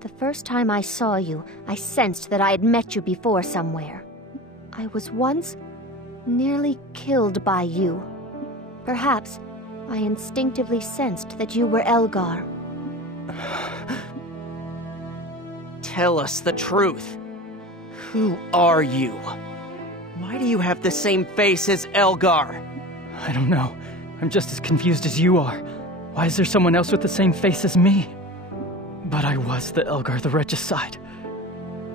The first time I saw you, I sensed that I had met you before somewhere. I was once nearly killed by you. Perhaps I instinctively sensed that you were Elgar. Tell us the truth. Who are you? Why do you have the same face as Elgar? I don't know. I'm just as confused as you are. Why is there someone else with the same face as me? But I was the Elgar the Regicide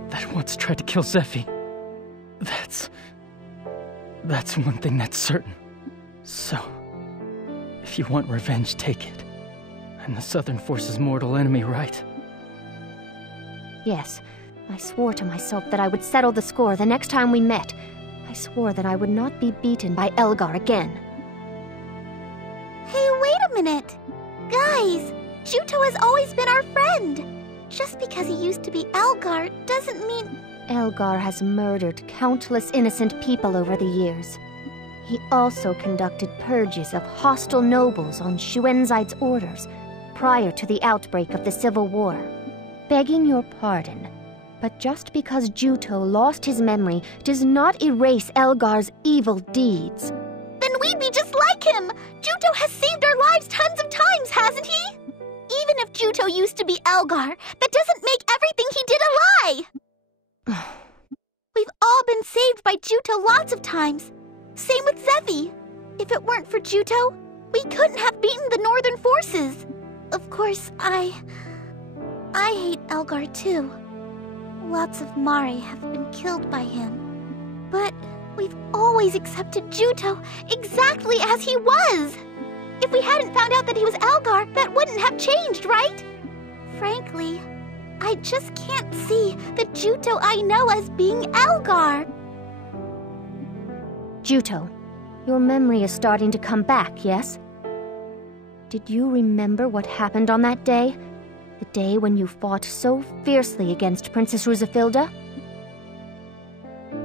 that once tried to kill Zephy. That's one thing that's certain. So, if you want revenge, take it. I'm the Southern Force's mortal enemy, right? Yes, I swore to myself that I would settle the score the next time we met. I swore that I would not be beaten by Elgar again. Hey, wait a minute! Guys, Juto has always been our friend! Just because he used to be Elgar doesn't mean... Elgar has murdered countless innocent people over the years. He also conducted purges of hostile nobles on Shuenzaid's orders prior to the outbreak of the Civil War. Begging your pardon, but just because Juto lost his memory does not erase Elgar's evil deeds. Then we'd be just like him! Juto has saved our lives tons of times, hasn't he? Even if Juto used to be Elgar, that doesn't make everything he did a lie! We've all been saved by Juto lots of times. Same with Zephy. If it weren't for Juto, we couldn't have beaten the Northern forces. Of course, I hate Elgar too. Lots of Mare have been killed by him. But we've always accepted Juto exactly as he was. If we hadn't found out that he was Elgar, that wouldn't have changed, right? Frankly, I just can't see the Juto I know as being Elgar. Juto, your memory is starting to come back, yes? Did you remember what happened on that day? The day when you fought so fiercely against Princess Rusafilda?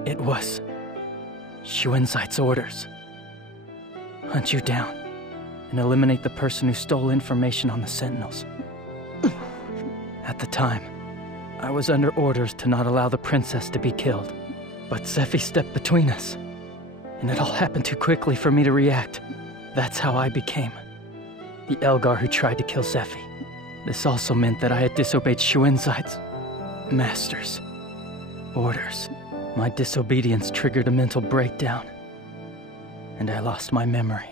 It was Shuenzaid's orders. Hunt you down and eliminate the person who stole information on the Sentinels. At the time, I was under orders to not allow the princess to be killed. But Zephy stepped between us, and it all happened too quickly for me to react. That's how I became the Elgar who tried to kill Zephy. This also meant that I had disobeyed Shuenzaid's master's orders. My disobedience triggered a mental breakdown, and I lost my memory.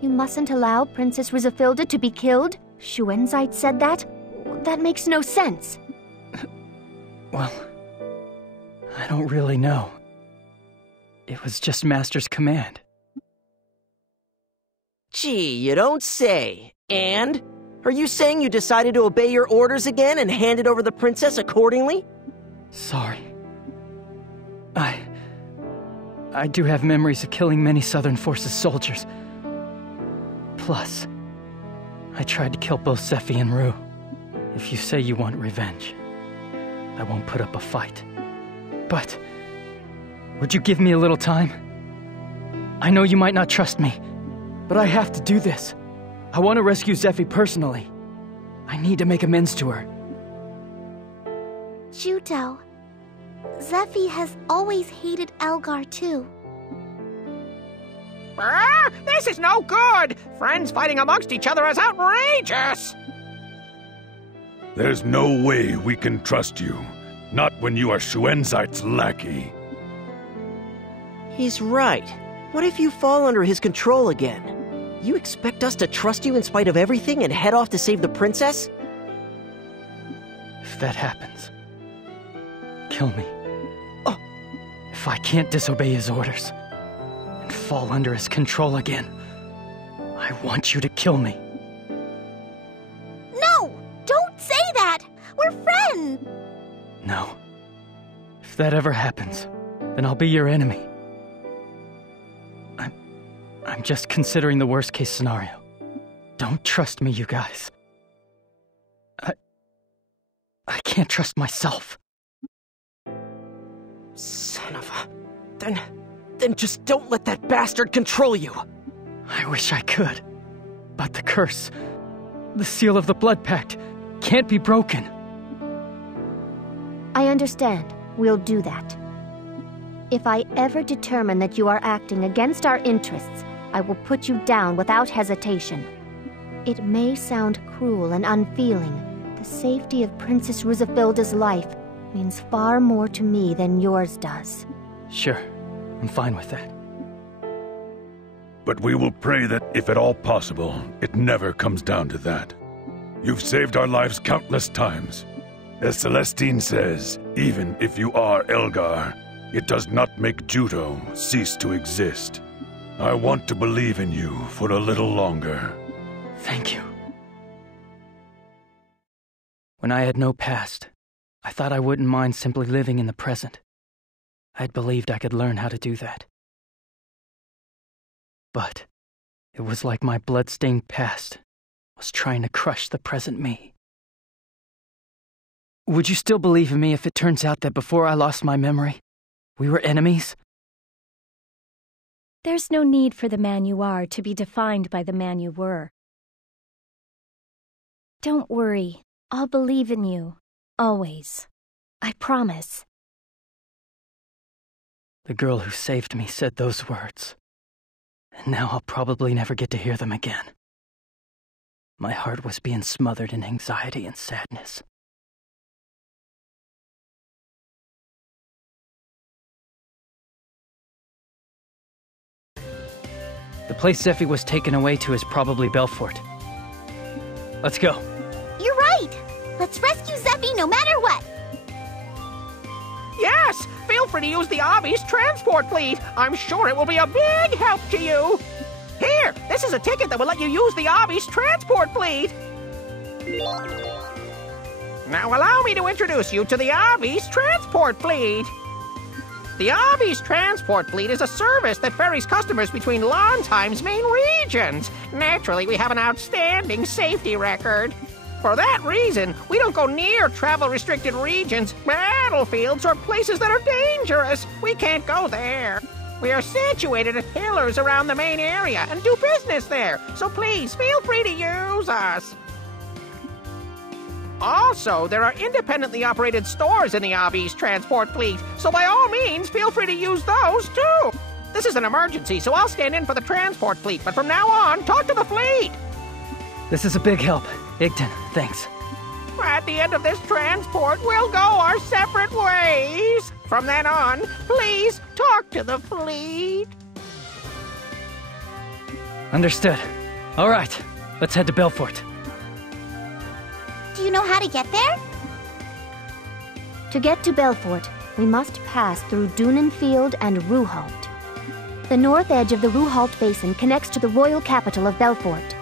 You mustn't allow Princess Rusafilda to be killed? Shuenzaid said that? That makes no sense. Well, I don't really know. It was just Master's command. Gee, you don't say. And? Are you saying you decided to obey your orders again and handed over the princess accordingly? Sorry. I do have memories of killing many Southern Forces soldiers. Plus, I tried to kill both Zephy and Rue. If you say you want revenge, I won't put up a fight. But, would you give me a little time? I know you might not trust me, but I have to do this. I want to rescue Zephy personally. I need to make amends to her. Juto, Zephy has always hated Elgar too. This is no good! Friends fighting amongst each other is outrageous! There's no way we can trust you. Not when you are Shuenzaid's lackey. He's right. What if you fall under his control again? You expect us to trust you in spite of everything and head off to save the princess? If that happens, kill me. Oh. If I can't disobey his orders and fall under his control again, I want you to kill me. No! Don't say that! We're friends! No. If that ever happens, then I'll be your enemy. I'm just considering the worst-case scenario. Don't trust me, you guys. I can't trust myself. Son of a... Then just don't let that bastard control you. I wish I could. But the curse, the seal of the Blood Pact, can't be broken. understand. We'll do that. If I ever determine that you are acting against our interests, I will put you down without hesitation. It may sound cruel and unfeeling. The safety of Princess Rusafilda's life means far more to me than yours does. Sure, I'm fine with that. But we will pray that, if at all possible, it never comes down to that. You've saved our lives countless times. As Celestine says, even if you are Elgar, it does not make Judo cease to exist. I want to believe in you for a little longer. Thank you. When I had no past, I thought I wouldn't mind simply living in the present. I had believed I could learn how to do that. But it was like my blood-stained past was trying to crush the present me. Would you still believe in me if it turns out that before I lost my memory, we were enemies? There's no need for the man you are to be defined by the man you were. Don't worry, I'll believe in you. Always. I promise. The girl who saved me said those words. And now I'll probably never get to hear them again. My heart was being smothered in anxiety and sadness. The place Zephy was taken away to is probably Belfort. Let's go. You're right! Let's rescue Zephy no matter what! Yes! Feel free to use the Obby's transport fleet. I'm sure it will be a big help to you. Here, this is a ticket that will let you use the Obby's transport fleet. Now allow me to introduce you to the Obby's transport fleet. The Obby's transport fleet is a service that ferries customers between Longtime's main regions. Naturally, we have an outstanding safety record. For that reason, we don't go near travel-restricted regions, battlefields, or places that are dangerous. We can't go there. We are situated at pillars around the main area and do business there, so please feel free to use us. Also, there are independently operated stores in the Obby's transport fleet, so by all means, feel free to use those too. This is an emergency, so I'll stand in for the transport fleet, but from now on, talk to the fleet. This is a big help. Igden, thanks. At the end of this transport, we'll go our separate ways. From then on, please talk to the fleet. Understood. All right, let's head to Belfort. Do you know how to get there? To get to Belfort, we must pass through Dunenfield and Ruhalt. The north edge of the Ruhalt Basin connects to the royal capital of Belfort.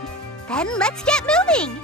Then let's get moving!